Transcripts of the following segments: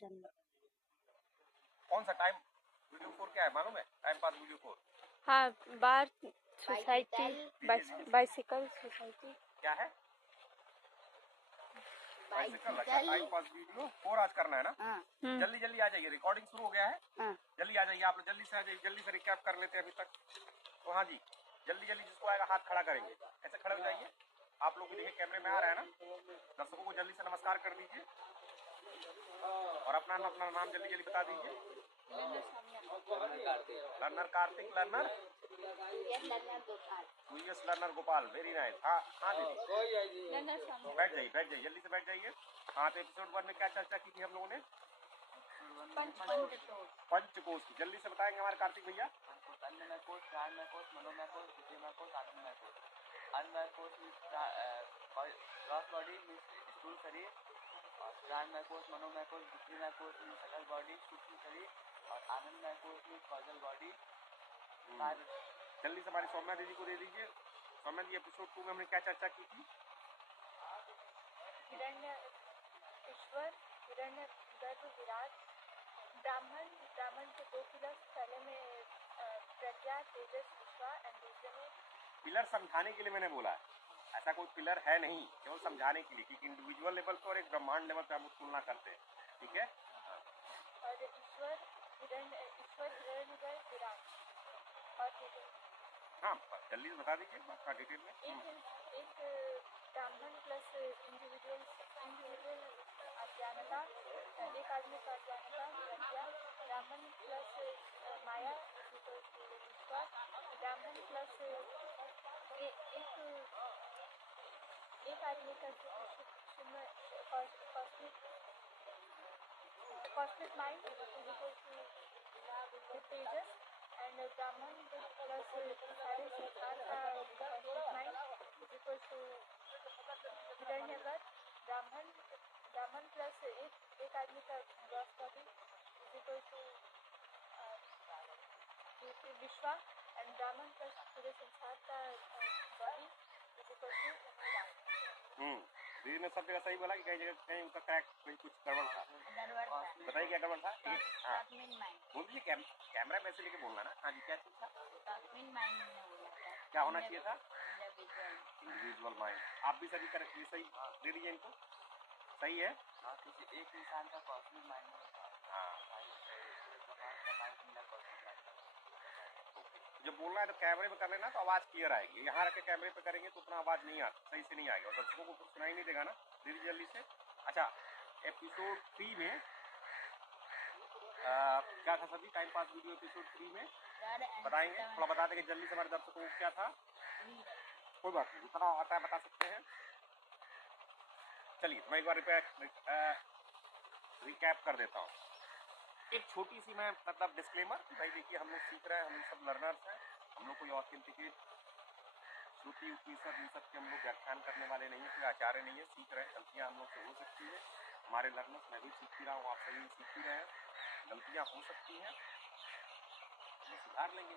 Channel. कौन सा time video 4 क्या है मालूम है? Time pass video 4। हाँ, बार सोसाइटी, बाइसिकल सोसाइटी क्या है? बाइसिकल। अच्छा, टाइम पास वीडियो 4 आज करना है ना? जल्दी जल्दी आ जाइए, रिकॉर्डिंग शुरू हो गया है। जल्दी आ जाइए आप लोग, जल्दी से आ जाइए, जल्दी से रिकैप कर लेते हैं अभी तक। तो हाँ जी, जल्दी जल्दी जिसको आएगा हाथ खड़ा करेंगे, ऐसे खड़े हो जाइए। आप लोग देखिए कैमरे में आ रहा है ना, दर्शकों को जल्दी से नमस्कार कर दीजिए और अपना नाम जल्दी जल्दी बता दीजिए। Learner Kartik, learner US, learner Gopal, very nice. हाँ दीदी बैठ जाइए जल्दी से बैठ जाइए। हाँ, तो एपिसोड 1 में क्या चर्चा की थी हम लोगों ने? पंचकोश की जल्दी से बताएंगे हमारे कार्तिक भैया। अन्नमय कोश, प्राणमय कोश, मनोमय कोश, ज्योतिर्मय कोश, आनंदमय कोश। अन्नमय कोश ग्रॉस बॉडी स्थूल शरीर, और प्राणमय कोश, मनोमय कोश, ज्योतिर्मय कोश सकल बॉडी सूक्ष्म शरीर, और आनंदमय कोश कॉजल बॉडी। जल्दी से हमारी सौम्या दीदी को दे दीजिए। सौम्या जी, एपिसोड 2 में हमने क्या चर्चा की थी? ईश्वर, हिरण्य गर्भ, विराट, ब्राह्मण के 2 पिलर, पहले में प्रज्ञा, तेजस, विश्वा एंड दूसरे में पिलर समझाने के लिए मैंने बोला, ऐसा कोई पिलर है नहीं, केवल समझाने के लिए, क्योंकि इंडिविजुअल लेवल पर और एक ब्रह्मांड लेवल पर हम तुलना करते हैं। ठीक है। और ईश्वर, हिरण्य गर्भ, विराट और हाँ, जल्दी से बता दीजिए बात डिटेल में। एक ब्राह्मण प्लस इंडिविजुअल अज्ञानता, एक आदमी का अज्ञानता प्रज्ञा, ब्राह्मण प्लस माया विश्वास, ब्राह्मण प्लस एक आदमी का कॉस्मिक माइंड तेजस, एंड ब्राह्मण प्लस सारे संसार का कॉस्मिक माइंड हिरण्यगर्भ, ब्राह्मण प्लस एक आदमी का ग्रॉस बॉडी विश्वा, एंड ब्राह्मण प्लस पूरे संसार का बॉडी दीदी ने सब जगह सही बोला कि कई जगह कहीं उनका क्रैक, कहीं कुछ गड़बड़ था। बताइए क्या गड़बड़ था? हाँ, बोल दीजिए, कैमरा में ऐसे लेके बोलना ना। हाँ जी, क्या चीज था? क्या होना चाहिए था? Individual mind. आप भी सही कर सही दे दीजिए इनको। सही है। हाँ, किसी एक इंसान का कॉस्मिक माइंड होता है। जब बोलना है तो कैमरे पे कर लेना, तो आवाज क्लियर आएगी। यहाँ रख के कैमरे पे करेंगे तो उतना आवाज नहीं आता, सही से नहीं आएगा और दर्शकों को कुछ सुनाई नहीं देगा ना। दीदी जल्दी से। अच्छा, एपिसोड 3 में क्या था सभी? टाइम पास वीडियो एपिसोड 3 में बताएंगे, थोड़ा बता देंगे जल्दी से हमारे दर्शकों को क्या था। कोई बात नहीं, जितना आता है बता सकते हैं। चलिए मैं एक बार रिकैप कर देता हूँ। एक छोटी सी मैं मतलब डिस्क्लेमर, भाई देखिए हम लोग सीख रहे हैं, हम लोग सब लर्नर्स हैं, हम लोग कोई ऑथेंटिकेट श्रुति उपनिषद इन सब के हम लोग व्याख्यान करने वाले नहीं है, कोई आचार्य नहीं है। सीख रहे हैं, गलतियाँ हम लोग से हो सकती है। हमारे लर्नर्स, मैं भी सीख ही रहा हूँ, आप सभी सीख ही रहे हैं, गलतियाँ हो सकती हैं, हम सुधार लेंगे।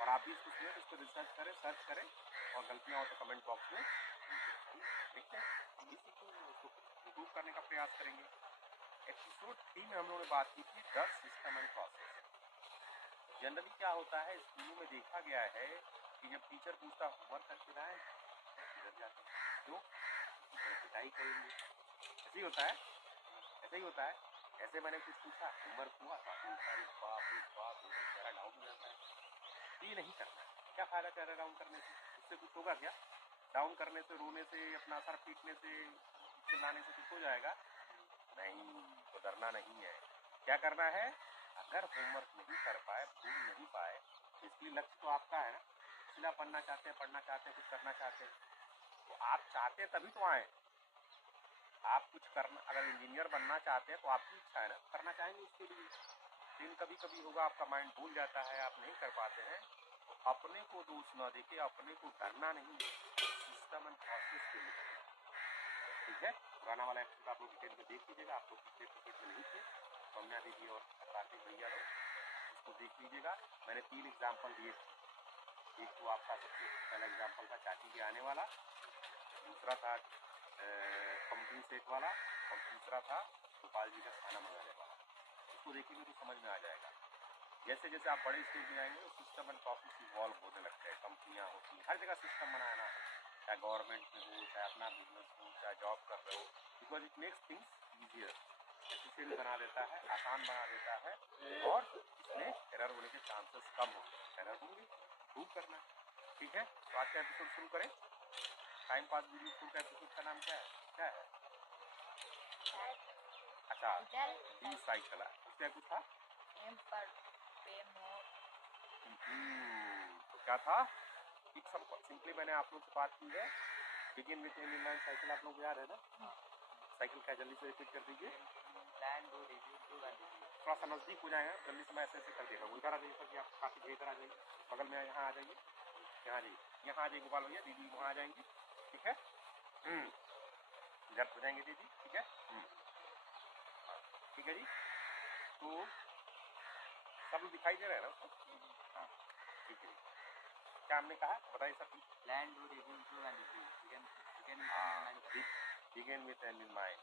और आप भी इसको सुने, इसको रिसर्च करें, सर्च करें, और गलतियाँ हो तो कमेंट बॉक्स में देखते हैं, हम भी सीखेंगे, उसको इम्प्रूव करने का प्रयास करेंगे। एपिसोड 3 में हम लोगों ने बात की थी drug system and process. Generally क्या होता है, स्कूलों में देखा गया है कि जब टीचर पूछता होमवर्क करके लाए, गिर जाते हैं। क्यों? पिटाई करेंगे। ऐसे ही होता है, ऐसे ही होता है। ऐसे मैंने कुछ पूछा, होमवर्क हुआ, बाप चेहरा डाउन हो जाता है। ये नहीं करना है। क्या फायदा चेहरा डाउन करने से? उससे कुछ होगा क्या? डाउन करने से, रोने से, अपना सर पीटने से, चिल्लाने से कुछ हो जाएगा? नहीं, तो डरना नहीं है। क्या करना है? अगर होमवर्क नहीं कर पाए, भूल नहीं पाए, तो इसलिए लक्ष्य तो आपका है ना, इसलिए आप पढ़ना चाहते हैं, कुछ करना चाहते हैं, तो आप चाहते हैं तभी तो आए। आप कुछ करना, अगर इंजीनियर बनना चाहते हैं तो आपकी इच्छा है ना, करना चाहेंगे उसके लिए। लेकिन कभी कभी होगा आपका माइंड भूल जाता है, आप नहीं कर पाते हैं, तो अपने को दोष न देके, अपने को डरना नहीं है, सिस्टम एंड प्रोसेस के लिए। ठीक है, पुराना वाला एपिसोड आप लोग डिटेल में देख लीजिएगा। आप लोग पिछले एपिसोड में नहीं थे, सौम्या दीदी और कार्तिक भैया लोग, उसको देख लीजिएगा। मैंने 3 एग्जाम्पल दिए थे। एक तो आपका सबसे पहला एग्जाम्पल था चाची के आने वाला, दूसरा था पंपिंग सेट वाला, और तीसरा था गोपाल जी का खाना मंगाने वाला। उसको देखेंगे तो समझ में आ जाएगा। जैसे जैसे आप बड़े स्टेज में आएंगे तो सिस्टम एंड प्रोसेस इवॉल्व होने लगते हैं। कंपनियाँ होती हैं, हर जगह सिस्टम बनाना है, चाहे गवर्नमेंट में हो, चाहे अपना बिजनेस हो, चाहे जॉब कर रहे हो, because it makes things easier, efficient बना देता है, आसान बना देता है, और इसमें एरर होने के चांसेस कम होते हैं। एरर होंगे, इम्प्रूव करना है। ठीक है, तो आज का एपिसोड शुरू करें। टाइम पास वीडियो शुरू का एपिसोड का नाम क्या है? क्या है? अच्छा, ई साइकिल है। उसका कुछ था? तो क्या था? एक सिंपली मैंने आप लोग से बात की है, begin with and in mind cycle आप लोग को याद है ना? साइकिल क्या, जल्दी से रिपीट कर दीजिए। Plan, do, review, do and review. थोड़ा सा नजदीक हो जाएगा, जल्दी से मैं ऐसे ऐसे कर देगा। वो इधर आ जाइए ताकि आप काफी इधर आ जाइए, बगल में यहाँ आ जाइए, यहाँ आ जाइए, यहाँ आ जाइए गोपाल भैया, दीदी वहाँ आ जाएंगी। ठीक है, इधर हो जाएंगे दीदी। ठीक है, ठीक है जी। तो सब दिखाई दे रहा है ना उसको? हाँ, ठीक है जी। क्या हमने कहा, बताइए सब। Plan, do, review, do and review. Begin with and in mind.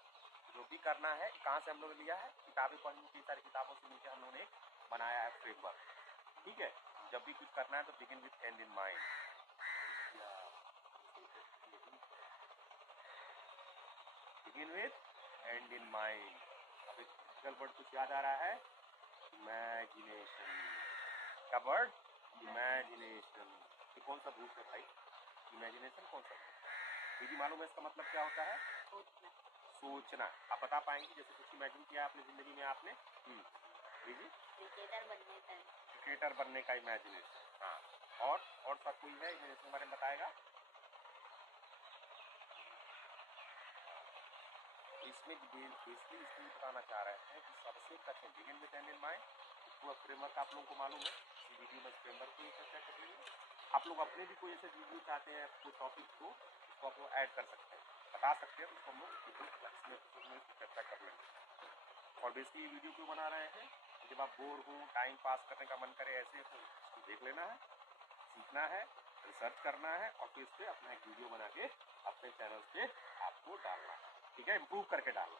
जो भी करना है, कहाँ से हम लोग लिया है? किताबें पढ़नी, कई सारी किताबों से मिलकर हम लोगों ने बनाया है फ्रेमवर्क। ठीक है, जब भी कुछ करना है तो begin with and in mind. Begin with and in mind. अब एक फिजिकल वर्ड कुछ याद आ रहा है? इमेजिनेशन। क्या वर्ड? इमेजिनेशन। ये कौन सा भूत है भाई? इमेजिनेशन कौन सा भूत है? दीदी मालूम है इसका मतलब क्या होता है? सोचना। आप बता पाएंगे जैसे कुछ इमेजिन किया आपने जिंदगी में आपने? दीदी? क्रिकेटर बनने का इमेजिनेशन। हाँ, और सब कोई है इमेजिनेशन के बारे में बताएगा? इसमें बेसिकली इसमें बताना चाह रहे हैं कि सबसे कठिन, begin with and in mind, पूरा फ्रेमवर्क आप लोगों को मालूम है। इसी वीडियो में फ्रेमवर्क को ही चर्चा करेंगे। आप लोग अपने भी कोई ऐसे वीडियो चाहते हैं, कोई टॉपिक को, उसको आप लोग ऐड कर सकते हैं, बता सकते हैं, तो उसको हम लोग चर्चा कर लेंगे। और बेसिकली वीडियो क्यों बना रहे हैं? जब आप बोर हो, टाइम पास करने का मन करे ऐसे, तो इसको देख लेना है, सीखना है, रिसर्च करना है, और फिर इस पर अपना एक वीडियो बना के अपने चैनल पे आपको डालना है। ठीक है, इम्प्रूव करके डालना।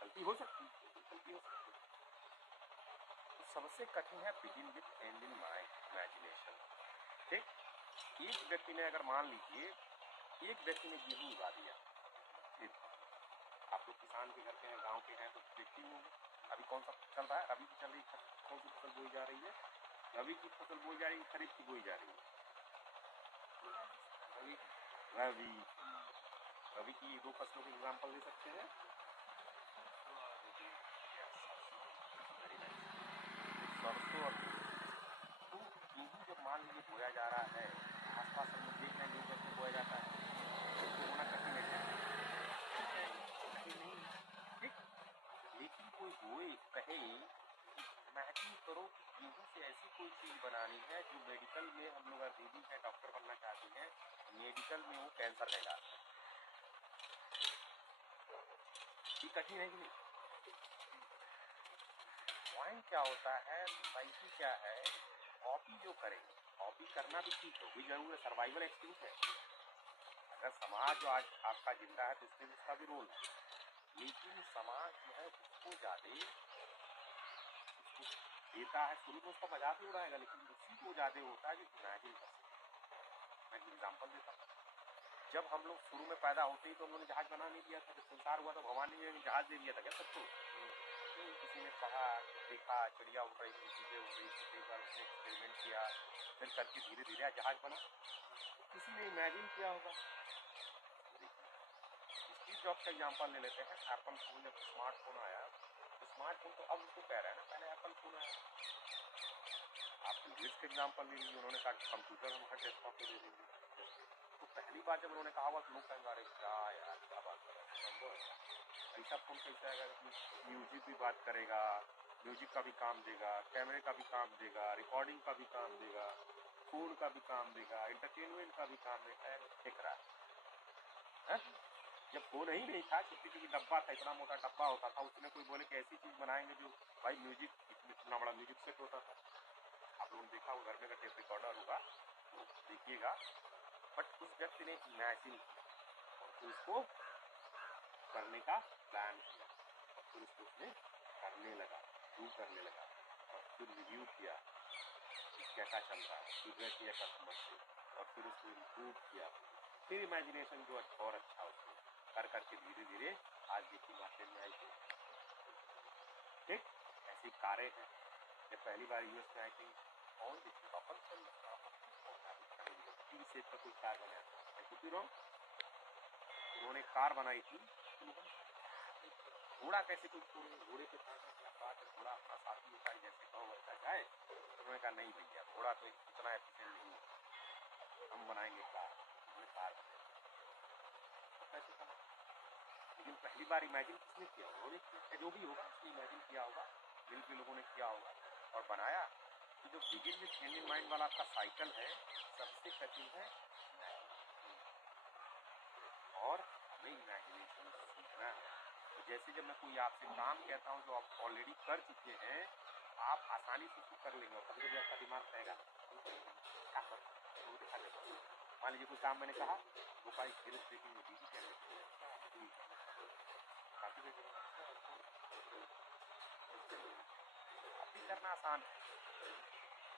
गलती हो सकती है, गलती हो सकती है। तो सबसे कठिन है begin with and in my imagination. ठीक, एक व्यक्ति ने, अगर मान लीजिए एक व्यक्ति ने गेहूं उगा दिया, आप लोग किसान के घर के हैं, गांव के हैं, तो देखते ही होंगे अभी कौन सा चल रहा है, रबी की चल रही, कौन सी फसल बोई जा रही है? रबी की फसल बोई जा रही है, खरीफ की बोई जा रही है? रबी की दो फसलों के एग्जाम्पल दे सकते हैं? सरसों और तो गेहूँ जब मान लीजिए बोया जा रहा है, आसपास हम लोग देख रहे हैं गेहूँ कैसे बोया जाता है, तो होना कठिन है क्या? कठिन नहीं, ठीक। लेकिन कोई बोए कहे, इमेजिन करो कि गेहूँ से ऐसी कोई चीज बनानी है जो मेडिकल में, हम लोग अगर दीदी हैं, डॉक्टर बनना चाहते हैं, मेडिकल में वो कैंसर नहीं डालता। ये कठिन है कि नहीं? पॉइंट क्या होता है, सोसाइटी क्या है, कॉपी जो करेंगे, कॉपी करना भी ठीक है, भी जरूर है, सर्वाइवल एक्सपीरियंस है। अगर समाज जो आज आपका जिंदा है तो इसमें उसका भी रोल है, लेकिन समाज जो है उसको ज्यादा देता है, शुरू में उसका मजाक ही उड़ाएगा, लेकिन उसी को ज्यादा होता है जो इमेजिन कर सकते। मैं एग्जाम्पल देता हूँ, जब हम लोग शुरू में पैदा होते ही तो हम लोगों ने जहाज बना नहीं दिया था, जब संसार हुआ तो भगवान ने जहाज दे दिया था क्या सबको? किसी ने पढ़ा, देखा, चिड़िया उड़ रही थी, चीजें उड़ रही थी, कई बार उसने एक्सपेरिमेंट किया, फिर करके धीरे धीरे जहाज बना। किसी ने इमेजिन किया होगा। स्टीव जॉब्स का एग्जाम्पल ले लेते हैं। एप्पल फोन, जब स्मार्टफोन आया, तो स्मार्टफोन तो अब उसको कह रहे हैं ना, पहले एप्पल फोन आया। आप इंग्लिश का एग्जाम्पल ले लीजिए, उन्होंने कहा कंप्यूटर हम हर डेस्कटॉप पे दे देंगे। तो पहली बार जब उन्होंने कहा हुआ तो लोग कहेंगे अरे क्या यार, क्या बात कर रहे हैं, ऐसा फोन कैसे आएगा? म्यूजिक भी बात करेगा, म्यूजिक का भी काम देगा, कैमरे का भी काम देगा, रिकॉर्डिंग का भी काम देगा, फूड का भी काम देगा, एंटरटेनमेंट का भी काम देता है, देख रहा है? जब फोन ही नहीं था, छोटी छोटी डब्बा था, इतना मोटा डब्बा होता था, उसमें कोई बोले कि ऐसी चीज बनाएंगे जो भाई म्यूजिक, इतना बड़ा म्यूजिक सेट होता था। आप लोगों ने देखा होगा, घर में अगर टेप रिकॉर्डर होगा तो देखिएगा। बट उस व्यक्ति ने इमेजिन किया और फिर उसको करने का प्लान किया और फिर उसको उसने करने लगा। प्रूव करने लगा और फिर रिव्यू किया कि कैसा चल रहा है, फीडबैक किया कस्टमर से और फिर उसको इम्प्रूव किया, फिर इमेजिनेशन जो और अच्छा उसको कर करके धीरे धीरे आज देखिए मार्केट में आई थी। ठीक ऐसी कारें हैं। जब पहली बार यूएस में आई थी कौन देखी वापस टी सेट का कोई कार बनाया था, उन्होंने कार बनाई थी। घोड़ा कैसे कोई घोड़े पे था, क्या बात है, घोड़ा अपना साथी होता है जैसे कहो वैसा जाए। उन्होंने कहा नहीं भैया घोड़ा तो इतना एफिशिएंट नहीं है, हम बनाएंगे कार। उन्होंने कार बनाई तो पैसे कमा। लेकिन पहली बार इमेजिन किसने किया, उन्होंने किया, जो भी होगा उसने इमेजिन किया होगा, मिल के लोगों ने किया होगा और बनाया। तो जो begin with and in mind वाला आपका साइकिल है सबसे कठिन है और हमें इमेजिनेशन सीखना है। तो जैसे जब मैं कोई आपसे काम कहता हूँ जो आप ऑलरेडी कर चुके हैं, आप आसानी से उसको कर लेंगे और कभी कभी आपका दिमाग कहेगा क्या कर, मान लीजिए कोई काम मैंने कहा वो का हिल स्टेटिंग में दीदी क्या काफी करना आसान है,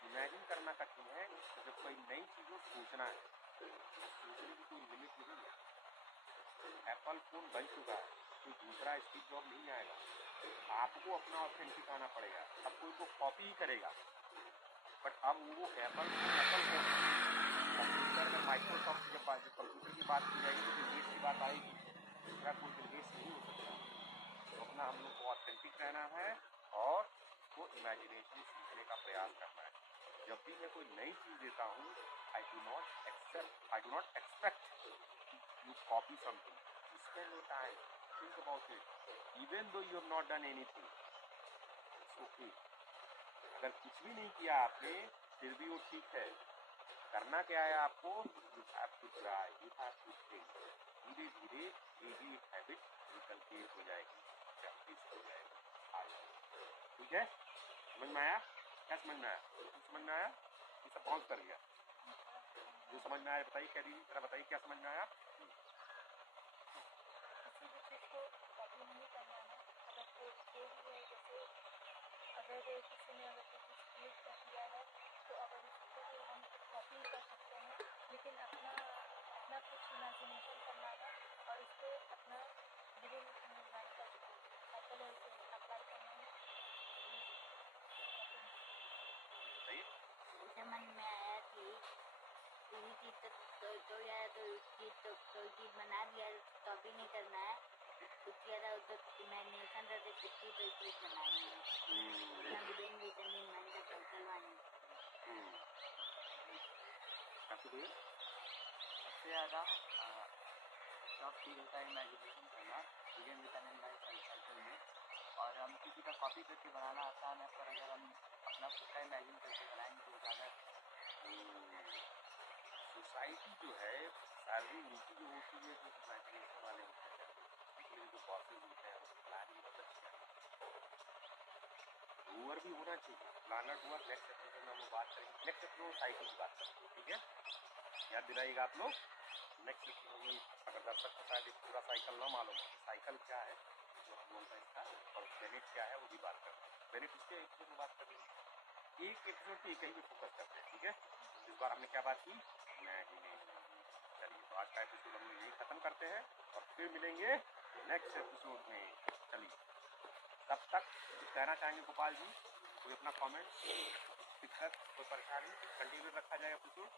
इमेजिन करना कठिन है। तो जब कोई नई चीजों सोचना है, सोचने की कोई लिमिट नहीं है। एप्पल फोन बन चुका है, कोई दूसरा स्टीव जॉब नहीं आएगा, आपको अपना ऑथेंटिक आना पड़ेगा। अब कोई को कॉपी ही करेगा, बट अब वो एप्पल फोन कंप्यूटर में माइक्रोसॉफ्ट जब कंप्यूटर की बात की जाएगी तो बिल गेट्स की बात आएगी, दूसरा कोई बिल गेट्स नहीं हो सकता। तो अपना हम लोग को ऑथेंटिक रहना है और उसको इमेजिनेशन सीखने का प्रयास करना है। जब भी मैं कोई नई चीज देता हूँ I do not expect you copy something, spend your time, think about it, even though you have not done anything, it's okay। अगर कुछ भी नहीं किया आपने फिर भी वो ठीक है। करना क्या है आपको, you have to try, you have to think। धीरे धीरे ये भी एक हैबिट निकल के हो जाएगी, प्रैक्टिस हो जाएगी। ठीक है, समझ में आया? क्या समझ में आया? समझ में आया? ये सब पहुंच कर गया। जो समझ में आया बताइए, क्या दीदी जरा बताइए क्या समझ में आया? किसी भी चीज़ को कॉपी नहीं करना है। अगर कोई भी है, जैसे अगर किसी ने अगर कुछ क्रिएट कर दिया है तो अगर उसको हम कॉपी कर सकते हैं, लेकिन अपना कुछ इमेजिनेशन करना है और उसको अपना विदिन माइंड का साइकिल है उसे अप्लाई करना है। समझ में आया कि कोई चीज़ तो यार तो कोई चीज़ बना दिया कॉपी नहीं करना है, कुछ किया था तो इमेजिनेशन रहते कुछ चीज़ बनानी है, विदिन विजन माइंड का साइकिल वानी। सबसे ज़्यादा टफ फील होता है इमेजिनेशन करना विजन विजन माइंड साइकिल में। और हम किसी का कॉपी करके बनाना आसान है, पर अगर हम अपना खुद का इमेजिन करके बनाएंगे तो ज़्यादा। सोसाइटी जो है सैलरी उनकी जो होती है जो इमेजिनेशन वाले होते हैं, इसलिए जो बॉसेज होते हैं वो प्लानिंग बहुत अच्छी है, डूअर भी होना चाहिए। प्लानर डूअर नेक्स्ट एपिसोड में हम लोग बात करेंगे, नेक्स्ट एपिसोड साइकिल की बात करेंगे। ठीक है, याद दिलाइएगा आप लोग नेक्स्ट एपिसोड में। अगर दर्शक को शायद पूरा साइकिल ना मालूम हो, साइकिल क्या है जो हम बोलते हैं इसका, और बेनिट क्या है वो भी बात करते हैं। बेनिट इसके एपिसोड में बात करेंगे, एक एपिसोड पे कहीं भी फोकस करते हैं। ठीक है, इस बार हमने क्या बात की, इमेजिनेशन। चलिए तो आज का एपिसोड हम लोग यही खत्म करते हैं और फिर मिलेंगे नेक्स्ट एपिसोड में। चलिए तब तक कुछ कहना चाहेंगे गोपाल जी, कोई अपना कमेंट, दिक्कत, कोई परेशानी, कंटिन्यू रखा जाए एपिसोड?